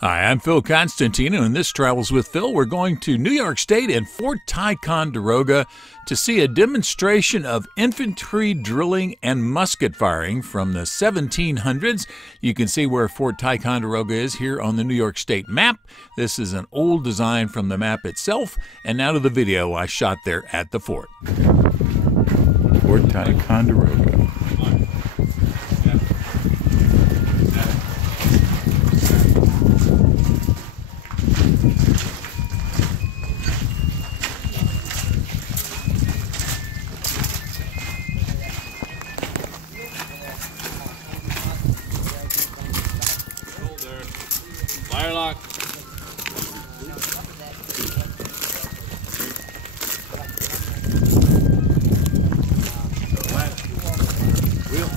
Hi, I'm Phil Constantino, and this Travels with Phil. We're going to New York State and Fort Ticonderoga to see a demonstration of infantry drilling and musket firing from the 1700s. You can see where Fort Ticonderoga is here on the New York State map. This is an old design from the map itself. And now to the video I shot there at the fort. Fort Ticonderoga. Firelock. Wheel.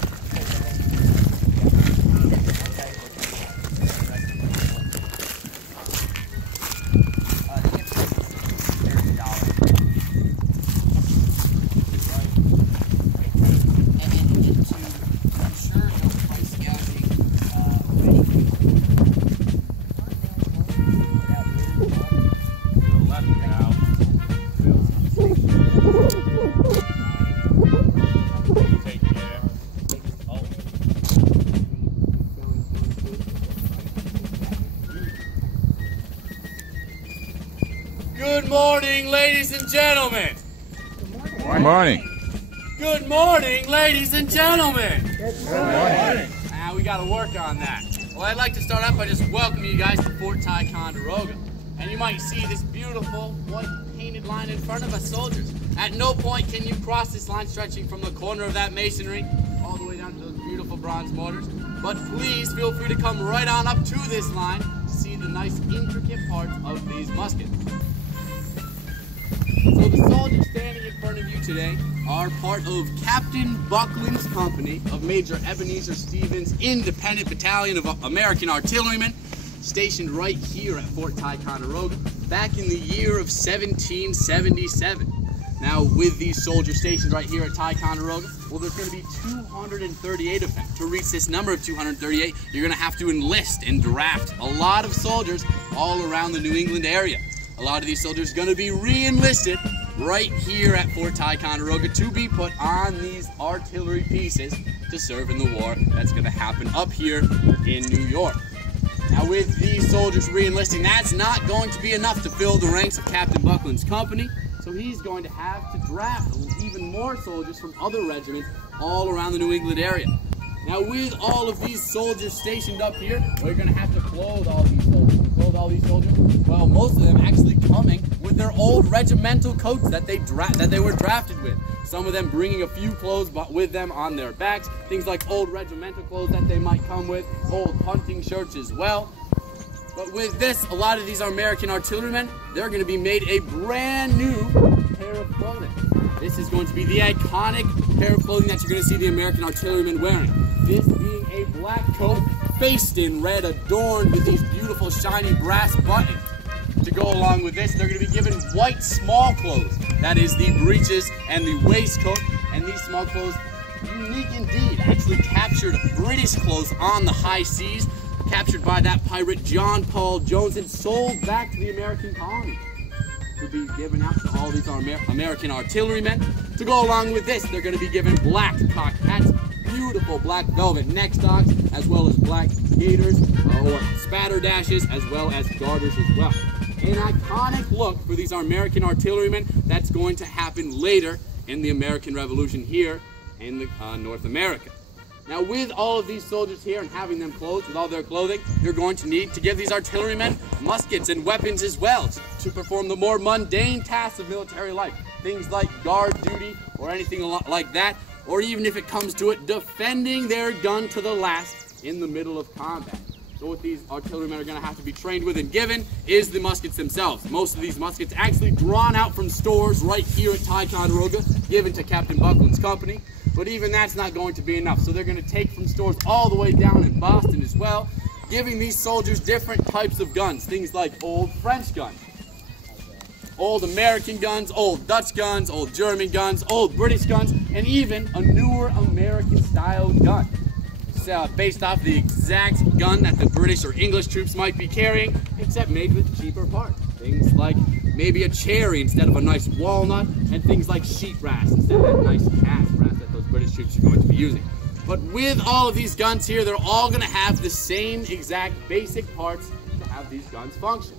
Good morning, ladies and gentlemen. Good morning. Good morning, ladies and gentlemen. Good morning. Now we got to work on that. Well, I'd like to start off by just welcoming you guys to Fort Ticonderoga. And you might see this beautiful white painted line in front of us soldiers. At no point can you cross this line stretching from the corner of that masonry all the way down to those beautiful bronze mortars. But please feel free to come right on up to this line to see the nice intricate parts of these muskets. So the soldiers standing in front of you today are part of Captain Buckland's company of Major Ebenezer Stevens' Independent Battalion of American Artillerymen, stationed right here at Fort Ticonderoga back in the year of 1777. Now, with these soldiers stationed right here at Ticonderoga, well, there's going to be 238 of them. To reach this number of 238, you're going to have to enlist and draft a lot of soldiers all around the New England area. A lot of these soldiers are going to be re-enlisted right here at Fort Ticonderoga to be put on these artillery pieces to serve in the war that's going to happen up here in New York. Now, with these soldiers re-enlisting, that's not going to be enough to fill the ranks of Captain Buckland's company, so he's going to have to draft even more soldiers from other regiments all around the New England area. Now, with all of these soldiers stationed up here, we're going to have to clothe all these soldiers. Clothe all these soldiers? Well, most of them actually coming with their old regimental coats that they were drafted with. Some of them bringing a few clothes with them on their backs. Things like old regimental clothes that they might come with, old hunting shirts as well. But with this, a lot of these American artillerymen, they're going to be made a brand new pair of clothing. This is going to be the iconic pair of clothing that you're going to see the American artillerymen wearing. This being a black coat, faced in red, adorned with these beautiful shiny brass buttons. To go along with this, they're going to be given white small clothes. That is the breeches and the waistcoat. And these small clothes, unique indeed, actually captured British clothes on the high seas, captured by that pirate John Paul Jones and sold back to the American colony to be given out to all these American artillerymen. To go along with this, they're going to be given black cocked hats, beautiful black velvet neck stocks, as well as black gaiters or spatterdashes, as well as garters as well. An iconic look for these American artillerymen that's going to happen later in the American Revolution here in North America. Now, with all of these soldiers here and having them clothed with all their clothing, you're going to need to give these artillerymen muskets and weapons as well to perform the more mundane tasks of military life. Things like guard duty or anything like that, or even if it comes to it, defending their gun to the last in the middle of combat. So what these artillerymen are going to have to be trained with and given is the muskets themselves. Most of these muskets actually drawn out from stores right here at Ticonderoga, given to Captain Buckland's company. But even that's not going to be enough. So they're going to take from stores all the way down in Boston as well, giving these soldiers different types of guns. Things like old French guns, old American guns, old Dutch guns, old German guns, old British guns, and even a newer American style gun. based off the exact gun that the British or English troops might be carrying, except made with cheaper parts. Things like maybe a cherry instead of a nice walnut, and things like sheet brass instead of that nice cast brass that those British troops are going to be using. But with all of these guns here, they're all going to have the same exact basic parts to have these guns function.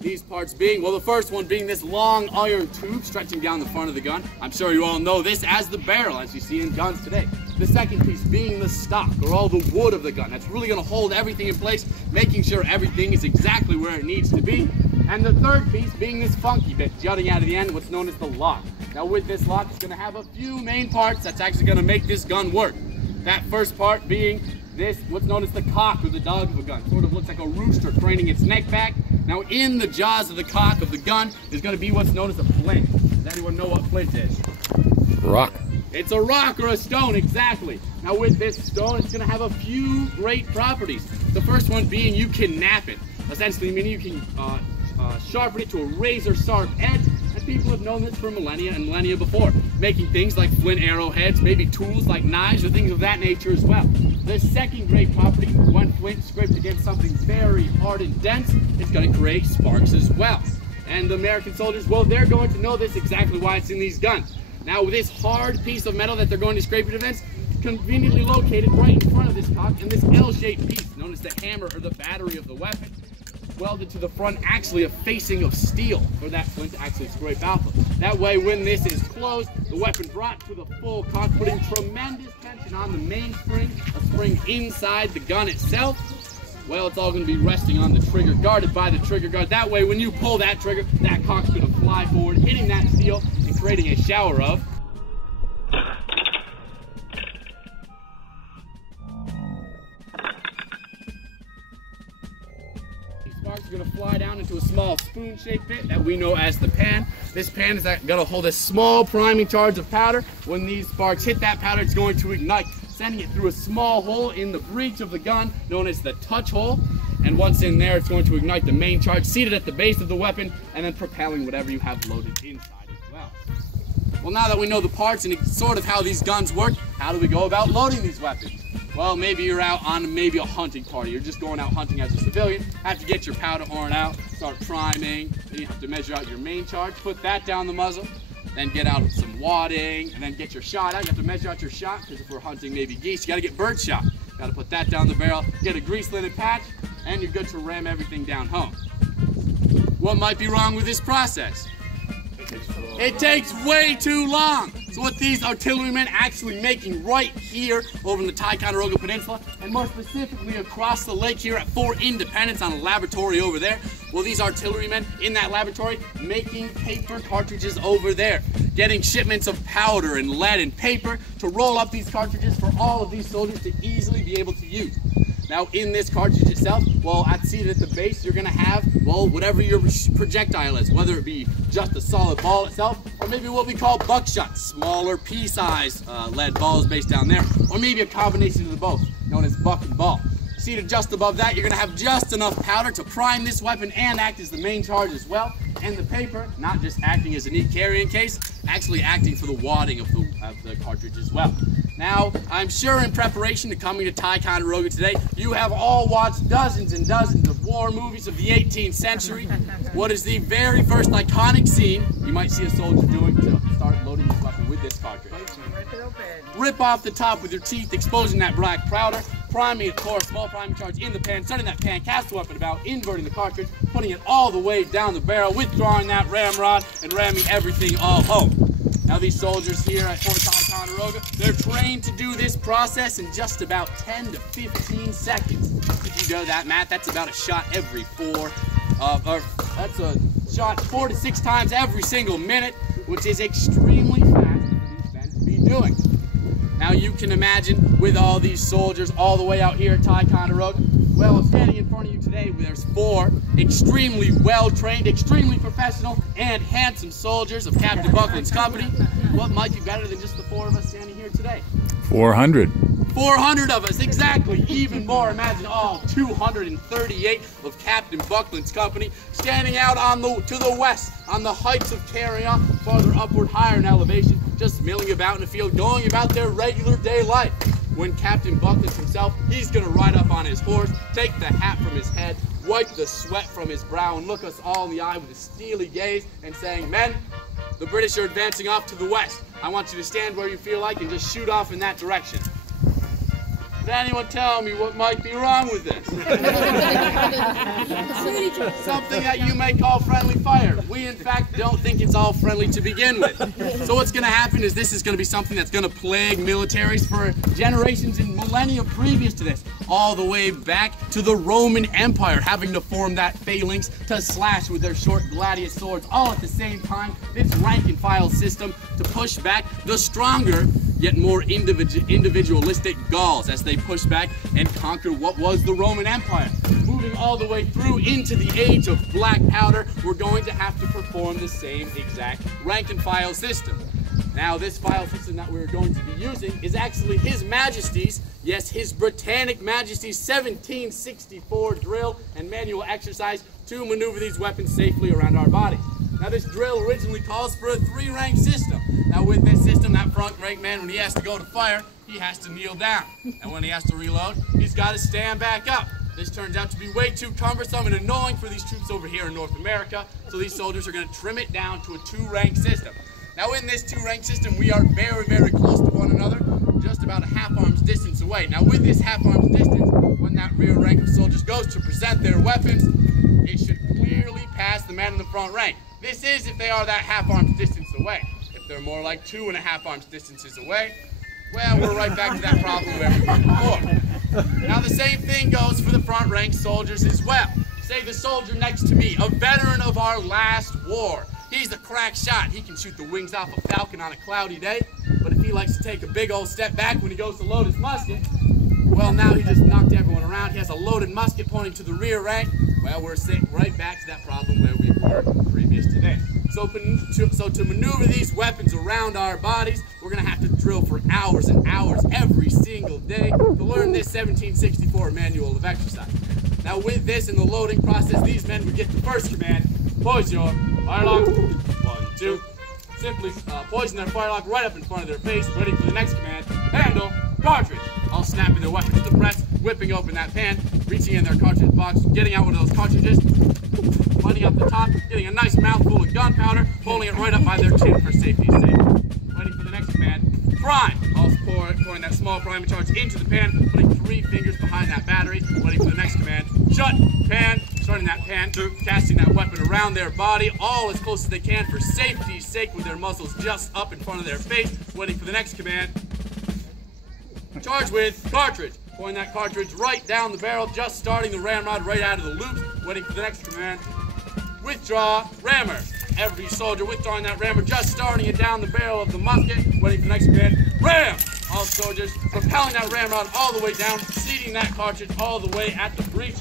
These parts being, well, the first one being this long iron tube stretching down the front of the gun. I'm sure you all know this as the barrel, as you see in guns today. The second piece being the stock, or all the wood of the gun. That's really going to hold everything in place, making sure everything is exactly where it needs to be. And the third piece being this funky bit jutting out of the end, what's known as the lock. Now with this lock, it's going to have a few main parts that's actually going to make this gun work. That first part being this, what's known as the cock or the dog of a gun. Sort of looks like a rooster craning its neck back. Now in the jaws of the cock of the gun is going to be what's known as a flint. Does anyone know what flint is? Rock. It's a rock or a stone, exactly. Now with this stone, it's going to have a few great properties. The first one being you can nap it. Essentially meaning you can sharpen it to a razor sharp edge. And people have known this for millennia and millennia before, making things like flint arrowheads, maybe tools like knives or things of that nature as well. The second great property, when flint scraped against something very hard and dense, it's going to create sparks as well. And the American soldiers, well, they're going to know this exactly why it's in these guns. Now, with this hard piece of metal that they're going to scrape it against, conveniently located right in front of this cock, and this L-shaped piece, known as the hammer or the battery of the weapon, welded to the front, actually a facing of steel for that flint to actually scrape out. That way, when this is closed, the weapon brought to the full cock, putting tremendous tension on the main spring, a spring inside the gun itself. Well, it's all going to be resting on the trigger, guarded by the trigger guard. That way, when you pull that trigger, that cock's going to fly forward, hitting that steel and creating a shower of sparks are going to fly down into a small spoon-shaped bit that we know as the pan. This pan is going to hold a small priming charge of powder. When these sparks hit that powder, it's going to ignite, sending it through a small hole in the breech of the gun, known as the touch hole. And once in there, it's going to ignite the main charge, seated at the base of the weapon, and then propelling whatever you have loaded inside as well. Well, now that we know the parts and sort of how these guns work, how do we go about loading these weapons? Well, maybe you're out on maybe a hunting party. You're just going out hunting as a civilian. Have to get your powder horn out, start priming. Then you have to measure out your main charge, put that down the muzzle, then get out some wadding, and then get your shot out. You have to measure out your shot, because if we're hunting maybe geese, you got to get bird shot. You got to put that down the barrel, get a grease linen patch, and you're good to ram everything down home. What might be wrong with this process? It takes way too long. So what these artillerymen actually making right here over in the Ticonderoga Peninsula, and more specifically across the lake here at Fort Independence on a laboratory over there, well, these artillerymen in that laboratory making paper cartridges over there, getting shipments of powder and lead and paper to roll up these cartridges for all of these soldiers to easily be able to use. Now in this cartridge itself, well, seated at the base, you're going to have, well, whatever your projectile is, whether it be just a solid ball itself, or maybe what we call buckshot, smaller pea-sized lead balls based down there, or maybe a combination of the both, known as buck and ball. Seated just above that, you're going to have just enough powder to prime this weapon and act as the main charge as well. And the paper, not just acting as a neat carrying case, actually acting for the wadding of the cartridge as well. Now, I'm sure in preparation to coming to Ticonderoga today, you have all watched dozens and dozens of war movies of the 18th century. What is the very first iconic scene you might see a soldier doing to start loading his weapon with this cartridge? Rip it open. Rip off the top with your teeth, exposing that black powder, priming it for a small priming charge in the pan, setting that pan, cast the weapon about, inverting the cartridge, putting it all the way down the barrel, withdrawing that ramrod, and ramming everything all home. Now these soldiers here at Fort Ticonderoga, they're trained to do this process in just about 10 to 15 seconds. If you do that math, that's about a shot every that's a shot 4 to 6 times every single minute, which is extremely fast for these men to be doing. Now you can imagine with all these soldiers all the way out here at Ticonderoga, well, standing in front of you today, there's 4 extremely well-trained, extremely professional, and handsome soldiers of Captain Buckland's company. What might be better than just the 4 of us standing here today? 400. 400 of us, exactly. Even more, imagine all 238 of Captain Buckland's company standing out to the west on the heights of Carrion, farther upward, higher in elevation, just milling about in the field, going about their regular day life. when Captain Bucklins himself, he's gonna ride up on his horse, take the hat from his head, wipe the sweat from his brow, and look us all in the eye with a steely gaze and saying, "Men, the British are advancing off to the west. I want you to stand where you feel like and just shoot off in that direction." Does anyone tell me what might be wrong with this? Something that you may call friendly fire. We, in fact, don't think it's all friendly to begin with. So what's going to happen is this is going to be something that's going to plague militaries for generations and millennia previous to this, all the way back to the Roman Empire, having to form that phalanx to slash with their short gladius swords, all at the same time. This rank and file system to push back the stronger yet more individualistic Gauls as they pushed back and conquered what was the Roman Empire. Moving all the way through into the age of black powder, we're going to have to perform the same exact rank and file system. Now, this file system that we're going to be using is actually His Majesty's, yes, His Britannic Majesty's 1764 drill and manual exercise to maneuver these weapons safely around our body. Now, this drill originally calls for a 3-rank system. Now, with this system, that front rank man, when he has to go to fire, he has to kneel down. And when he has to reload, he's got to stand back up. This turns out to be way too cumbersome and annoying for these troops over here in North America, so these soldiers are going to trim it down to a 2-rank system. Now, in this 2-rank system, we are very, very close to one another, just about a half-arm's distance away. Now, with this half-arm's distance, when that rear rank of soldiers goes to present their weapons, it should clearly pass the man in the front rank. This is if they are that half-arm's distance away. If they're more like 2.5 arms distances away, well, we're right back to that problem where we were before. Now, the same thing goes for the front rank soldiers as well. Say the soldier next to me, a veteran of our last war. He's a crack shot. He can shoot the wings off a falcon on a cloudy day, but if he likes to take a big old step back when he goes to load his musket, well, now he just knocked everyone around. He has a loaded musket pointing to the rear rank. Well, we're sitting right back to that problem where we were previous to this. So to maneuver these weapons around our bodies, we're going to have to drill for hours and hours every single day to learn this 1764 manual of exercise. Now, with this and the loading process, these men would get the first command, poise your firelock, 1, 2. Simply poison their firelock right up in front of their face, ready for the next command, handle, cartridge. All snapping their weapons to the breast, whipping open that pan, reaching in their cartridge box, getting out one of those cartridges, lighting up the top, getting a nice mouthful of gunpowder, holding it right up by their chin for safety's sake. Waiting for the next command, prime. Also pouring that small priming charge into the pan, putting 3 fingers behind that battery, waiting for the next command, shut, pan, starting that pan, casting that weapon around their body, all as close as they can for safety's sake with their muzzles just up in front of their face, waiting for the next command, charge with cartridge. Pouring that cartridge right down the barrel, just starting the ramrod right out of the loops, waiting for the next command. Withdraw, rammer. Every soldier withdrawing that rammer, just starting it down the barrel of the musket, waiting for the next command. Ram! All soldiers propelling that ramrod all the way down, seating that cartridge all the way at the breech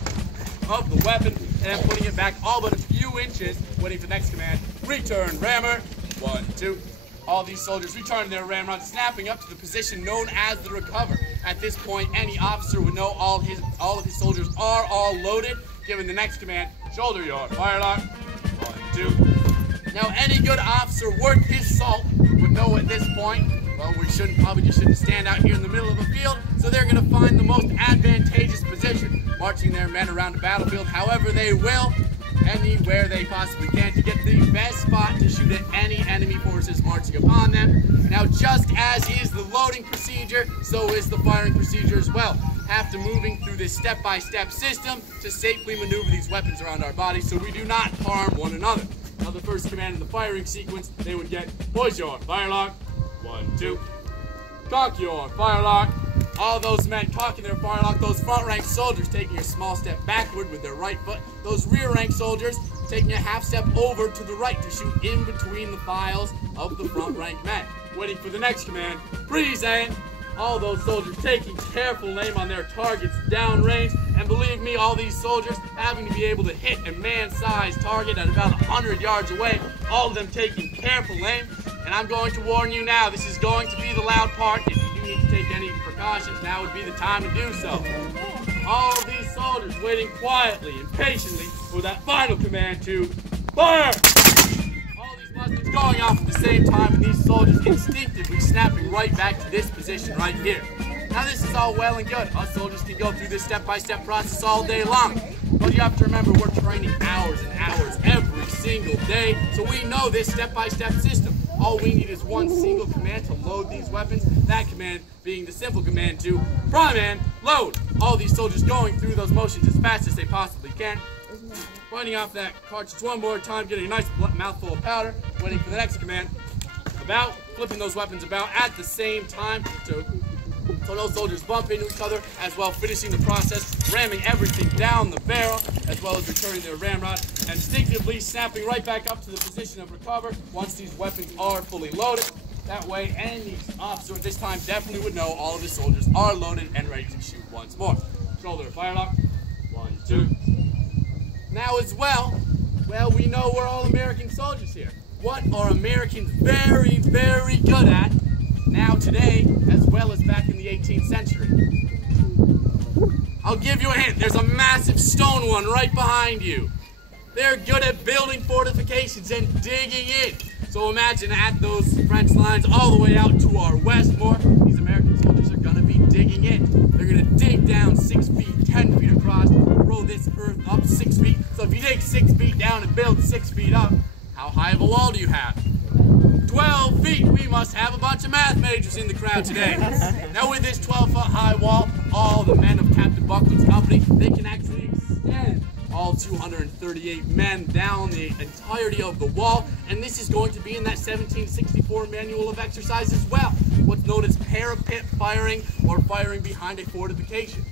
of the weapon, and putting it back all but a few inches, waiting for the next command. Return, rammer. 1, 2. All these soldiers returning their ramrod, snapping up to the position known as the recover. At this point, any officer would know all of his soldiers are all loaded, giving the next command, shoulder your firelock. 1, 2. Now, any good officer worth his salt would know at this point, well, we probably just shouldn't stand out here in the middle of a field, so they're going to find the most advantageous position, marching their men around the battlefield however they will, anywhere they possibly can, to get the best spot to shoot at any enemy forces marching upon them. Now, just as is the loading procedure, so is the firing procedure as well. After moving through this step-by-step system to safely maneuver these weapons around our bodies so we do not harm one another. Now, the first command in the firing sequence, they would get, poise your firelock. 1, 2. Cock your firelock. All those men cocking their firelock, those front rank soldiers taking a small step backward with their right foot, those rear rank soldiers taking a half step over to the right to shoot in between the files of the front rank men. Waiting for the next command, present. All those soldiers taking careful aim on their targets downrange, and believe me, all these soldiers having to be able to hit a man-sized target at about 100 yards away, all of them taking careful aim. And I'm going to warn you now, this is going to be the loud part. If you do need to take any precautions, now would be the time to do so. All of these soldiers waiting quietly and patiently for that final command to fire! All these muskets going off at the same time, and these soldiers instinctively snapping right back to this position right here. Now this is all well and good. Us soldiers can go through this step-by-step process all day long. But you have to remember, we're training hours and hours every single day, so we know this step-by-step system. All we need is one single command to load these weapons, that command being the simple command to prime and load. All these soldiers going through those motions as fast as they possibly can. Pointing off that cartridge one more time, getting a nice mouthful of powder, waiting for the next command. About, flipping those weapons about at the same time so those soldiers bump into each other, as well finishing the process, ramming everything down the barrel, as well as returning their ramrod, and instinctively snapping right back up to the position of recover once these weapons are fully loaded. That way, any officer at this time definitely would know all of his soldiers are loaded and ready to shoot once more. Shoulder firelock, 1, 2. Now as well, we know we're all American soldiers here. What are Americans very, very good at now today, as well as back in the 18th century? I'll give you a hint. There's a massive stone one right behind you. They're good at building fortifications and digging in. So imagine at those French lines all the way out to our west more, these American soldiers are going to be digging in. They're going to dig down 6 feet, 10 feet across, roll this earth up 6 feet. So if you dig 6 feet down and build 6 feet up, how high of a wall do you have? 12 feet. We must have a bunch of math majors in the crowd today. Now with this 12-foot high wall, all the men of Captain Buckland's company, they can actually extend all 238 men down the entirety of the wall, and this is going to be in that 1764 manual of exercise as well, what's known as parapet firing, or firing behind a fortification.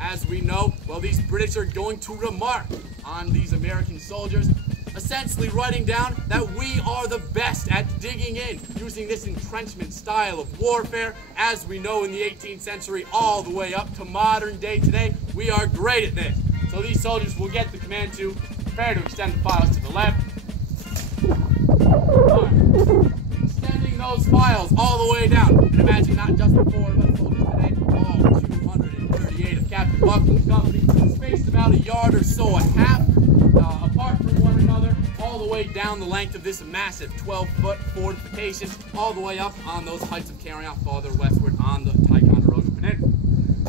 As we know, these British are going to remark on these American soldiers, essentially writing down that we are the best at digging in, using this entrenchment style of warfare. As we know in the 18th century all the way up to modern day today, we are great at this. So these soldiers will get the command to prepare to extend the files to the left. Extending those files all the way down. And imagine not just the 4 of us soldiers today, all 238 of Captain Buckland's company, spaced about a yard or so a half apart from one another, all the way down the length of this massive 12-foot fortification, all the way up on those heights of carrying out farther westward on the Ticonderoga Peninsula.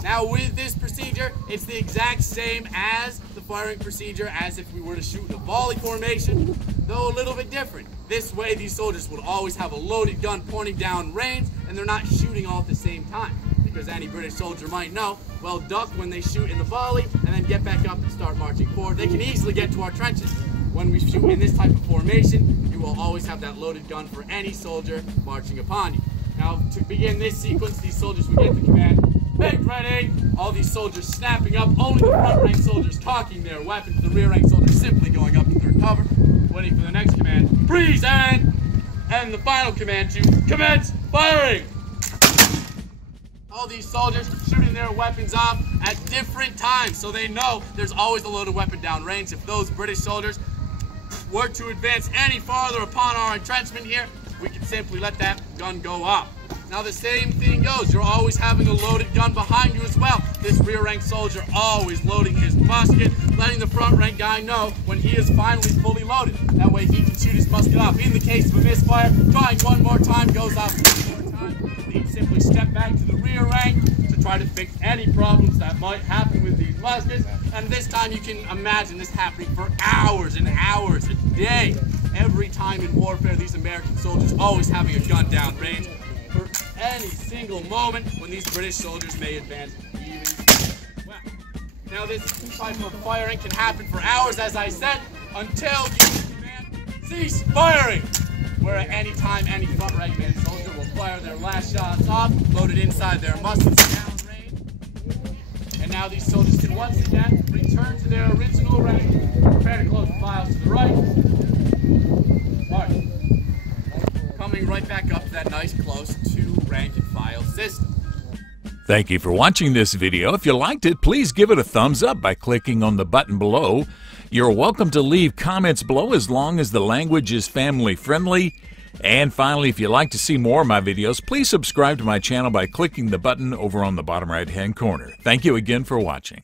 Now with this procedure, it's the exact same as the firing procedure as if we were to shoot in a volley formation, though a little bit different. This way, these soldiers would always have a loaded gun pointing down range, and they're not shooting all at the same time. Because any British soldier might know, duck when they shoot in the volley, and then get back up and start marching forward. They can easily get to our trenches. When we shoot in this type of formation, you will always have that loaded gun for any soldier marching upon you. Now, to begin this sequence, these soldiers would get the command, make ready! All these soldiers snapping up, only the front rank soldiers cocking their weapons, the rear rank soldiers simply going up to their cover, waiting for the next command, freeze and the final command to commence firing! All these soldiers shooting their weapons off at different times, so they know there's always a loaded weapon down range. If those British soldiers were to advance any farther upon our entrenchment here, we can simply let that gun go off. Now the same thing goes. You're always having a loaded gun behind you as well. This rear rank soldier always loading his musket, letting the front rank guy know when he is finally fully loaded. That way he can shoot his musket off. In the case of a misfire, trying one more time, goes off one more time. He simply step back to the rear rank to try to fix any problems that might happen with these muskets. And this time you can imagine this happening for hours and hours a day. Every time in warfare, these American soldiers always having a gun down range for any single moment when these British soldiers may advance even well. Now this type of firing can happen for hours, as I said, until you command cease firing, where at any time any front rank man soldier will fire their last shots off, loaded inside their muskets down range. And now these soldiers can once again return to their original rank, prepare to close the files to the right. Coming right back up to that nice close 2 rank and file system. Thank you for watching this video. If you liked it, please give it a thumbs up by clicking on the button below. You're welcome to leave comments below as long as the language is family friendly. And finally, if you'd like to see more of my videos, please subscribe to my channel by clicking the button over on the bottom right hand corner. Thank you again for watching.